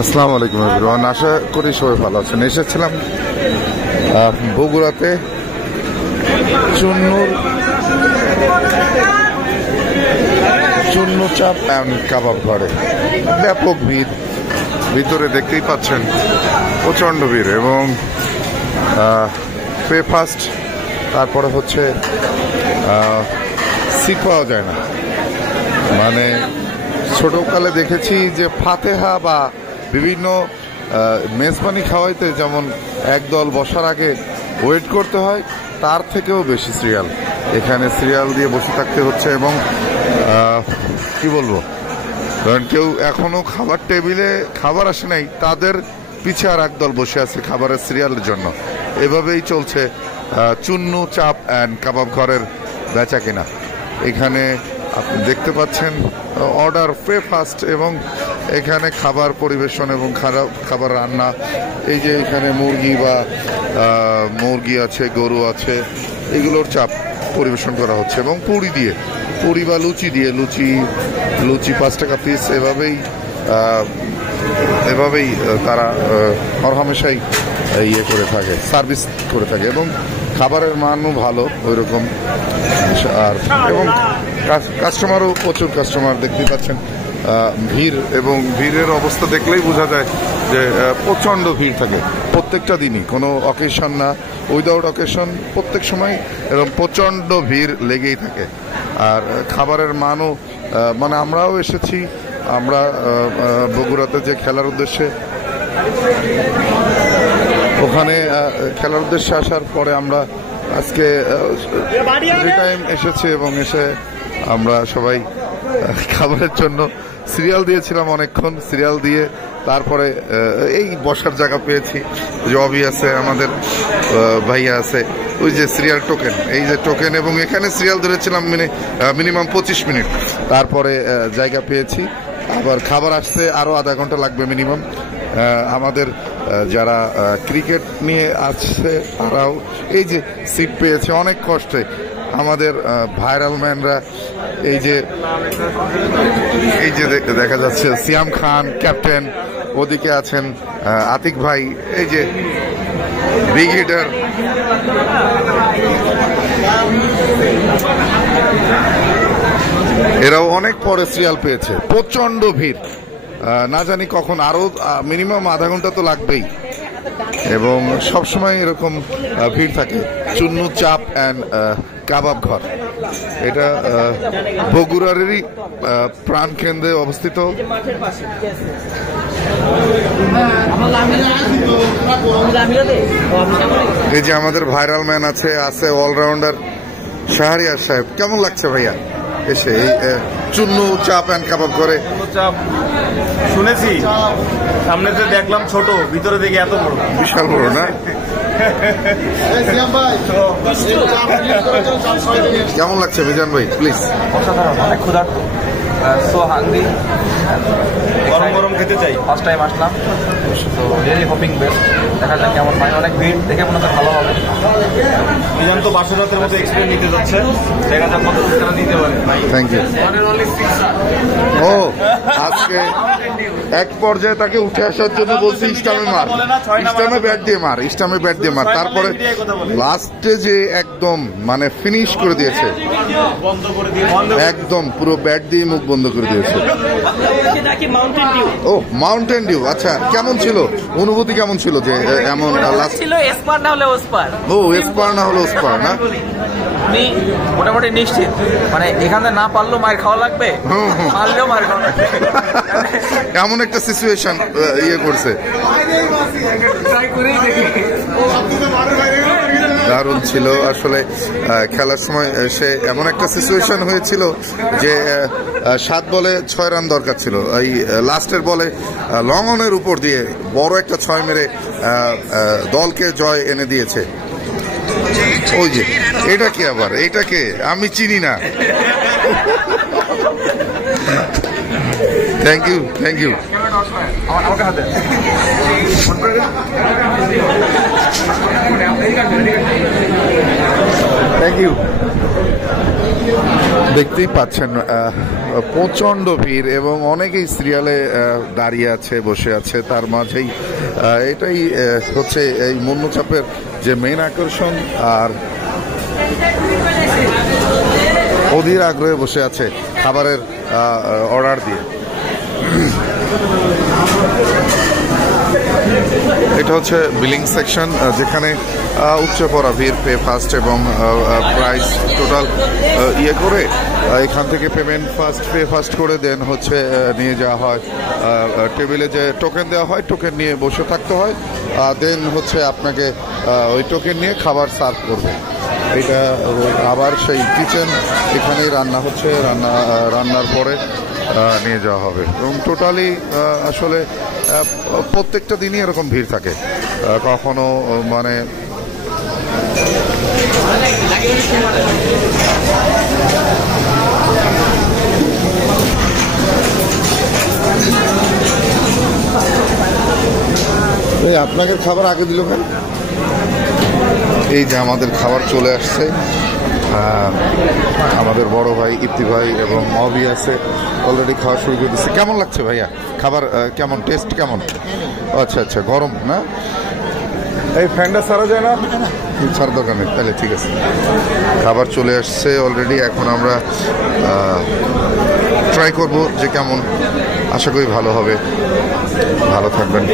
আসসালামু আলাইকুম এভরিওয়ান, আশা করি সবাই ভালো আছেন। এসেছিলাম বগুড়াতে চুন্নু চাপ অ্যান্ড কাবাব ঘরে। ব্যাপক ভিড়, ভিতরে দেখতেই পাচ্ছেন প্রচণ্ড ভিড় এবং ব্রেকফাস্ট, তারপরে হচ্ছে সিট পাওয়া যায় না। মানে ছোটকালে দেখেছি যে ফাতেহা বা বিভিন্ন মেজবানি খাওয়াইতে যেমন একদল বসার আগে ওয়েট করতে হয়, তার থেকেও বেশি সিরিয়াল। এখানে সিরিয়াল দিয়ে বসে থাকতে হচ্ছে এবং কি বলবো, কারণ কেউ এখনো খাবার টেবিলে খাবার আসে নাই, তাদের পিছে আর একদল বসে আছে খাবারের সিরিয়ালের জন্য। এভাবেই চলছে চুন্নু চাপ অ্যান্ড কাবাব ঘরের বেচা কিনা। এখানে আপনি দেখতে পাচ্ছেন অর্ডার ব্রেকফাস্ট এবং এখানে খাবার পরিবেশন এবং খাবার রান্না। এই যে এখানে মুরগি আছে, গরু আছে, এগুলোর চাপ পরিবেশন করা হচ্ছে এবং পুরি বা লুচি দিয়ে লুচি 5 টাকা পিস। এভাবেই তারা হরহামেশাই ইয়ে করে থাকে, সার্ভিস করে থাকে এবং খাবারের মানও ভালো ওইরকম। আর এবং কাস্টমারও প্রচুর কাস্টমার দেখতে পাচ্ছেন। ভিড় এবং ভিড়ের অবস্থা দেখলেই বোঝা যায় যে প্রচণ্ড ভিড় থাকে প্রত্যেকটা দিনই, কোনো অকেশন না, উইদাউট অকেশন প্রত্যেক সময় এরকম প্রচণ্ড ভিড় লেগেই থাকে। আর খাবারের মানও মানে আমরাও এসেছি, আমরা বগুড়াতে যে খেলার উদ্দেশ্যে, ওখানে খেলার উদ্দেশ্যে আসার পরে আমরা আজকে টাইম এসেছি এবং এসে আমরা সবাই খাবারের জন্য সিরিয়াল দিয়েছিলাম। অনেকক্ষণ সিরিয়াল দিয়ে তারপরে এই বসার জায়গা পেয়েছি। জবই আছে, আমাদের ভাইয়া আছে, ওই যে সিরিয়াল টোকেন, এই যে টোকেন, এবং এখানে সিরিয়াল ধরেছিলাম মিনিমাম 25 মিনিট, তারপরে জায়গা পেয়েছি। আবার খাবার আসতে আরও আধা ঘন্টা লাগবে মিনিমাম। আমাদের যারা ক্রিকেট নিয়ে আছে তারাও এই যে সিট পেয়েছে অনেক কষ্টে। আমাদের ভাইরাল ম্যানরা এই যে দেখা যাচ্ছে সিয়াম খান ক্যাপ্টেন, ওদিকে আছেন আতিক ভাই, এই যে বিগ হিটার, এরাও অনেক পরে সিরিয়াল পেয়েছে। প্রচন্ড ভিড়, না জানি কখন, আরো মিনিমাম আধা ঘন্টা তো লাগবেই এবং সবসময় এরকম ভিড় থাকে। চুন্নু চাপ অ্যান্ড কাবাব ঘর, এটা বগুড়ারেরই প্রাণ কেন্দ্রে অবস্থিত। এই যে আমাদের ভাইরাল ম্যান আছে অলরাউন্ডার শাহরিয়ার সাহেব। কেমন লাগছে ভাইয়া এসে এই চুন্নু চাপ অ্যান্ড কাবাব করে? চাপ শুনেছি, সামনে যে দেখলাম ছোট, ভিতরে দেখি এত বড়, বিশাল বড় না? কেমন লাগছে মিজান ভাই প্লিজ? অসাধারণ, অনেক ক্ষুধার্ত, সো হাংরি, গরম গরম খেতে চাই। ফার্স্ট টাইম আসলাম, তো রিয়েলি হোপিং বেস্ট। দেখা যাক কেমন হয়, অনেক ভিড়, দেখে মনে হচ্ছে ভালো হবে। মিজান তো বাসুরাতের মতো এক্সপিরিয়েন্স নিতে যাচ্ছে, দেখা যাক কত তারা দিতে পারে। Thank you. ও আজকে এক পর্যায়ে তাকে উঠে আসার জন্য বলছি ইস্টামে ব্যাট দিয়ে মার, তারপরে লাস্টে যে একদম মানে ফিনিশ করে দিয়েছে, একদম পুরো ব্যাট দিয়ে মুখ বন্ধ করে দিয়েছে। ও মাউন্টেন ডিউ, আচ্ছা কেমন ছিল অনুভূতি, কেমন ছিল যে এমন ছিল? এসপার না হলে ওসপার। ও এসপার না হলে ওসপার না, মোটামুটি নিশ্চিত, মানে এখানে না পারলেও মার খাওয়া লাগবে, পারলেও মার খাওয়া লাগবে, এমন একটা সিচুয়েশন ইয়ে করছে। দারুণ ছিল আসলে। খেলার সময় সে এমন একটা সিচুয়েশন হয়েছিল যে 7 বলে 6 রান দরকার ছিল, এই লাস্টের বলে লং অনের উপর দিয়ে বড় একটা 6 মেরে দলকে জয় এনে দিয়েছে। ওই যে এটা কি, আবার এটাকে আমি চিনি না। Thank you. Thank you. দেখতেই পাচ্ছেন প্রচন্ড ভিড় এবং অনেকেই সিরিয়ালে দাঁড়িয়ে আছে, বসে আছে। তার মাঝেই এটাই হচ্ছে এই মুন্নুচাপের যে মেইন আকর্ষণ। আর অধীর আগ্রহে বসে আছে খাবারের অর্ডার দিয়ে। এটা হচ্ছে বিলিং সেকশন, যেখানে উচ্চ পড়া ভিড়, পে ফাস্ট এবং প্রাইস টোটাল ইয়ে করে এখান থেকে পেমেন্ট ফার্স্ট, পে ফার্স্ট করে দেন হচ্ছে নিয়ে যাওয়া হয় টেবিলে। যে টোকেন দেওয়া হয়, টোকেন নিয়ে বসে থাকতে হয়, দেন হচ্ছে আপনাকে ওই টোকেন নিয়ে খাবার সার্ভ করবে। এটা আবার সেই কিচেন, এখানেই রান্না হচ্ছে, রান্নার পরে নিয়ে যাওয়া হবে। এবং টোটালি আসলে প্রত্যেকটা দিনই এরকম ভিড় থাকে। কখনো মানে আপনাকে খাবার আগে দিল কেন? এই যে আমাদের খাবার চলে আসছে। আমাদের বড় ভাই ইপ্তি ভাই এবং মবি আছে, অলরেডি খাওয়া শুরু করে দিচ্ছে। কেমন লাগছে ভাইয়া খাবার? কেমন টেস্ট কেমন? আচ্ছা আচ্ছা, গরম না? এই ফ্যানটা সারা যায় না? সারা দরকার নেই, তাহলে ঠিক আছে। খাবার চলে আসছে অলরেডি, এখন আমরা ট্রাই করব যে কেমন। আশা করি ভালো হবে। ভালো থাকবেন।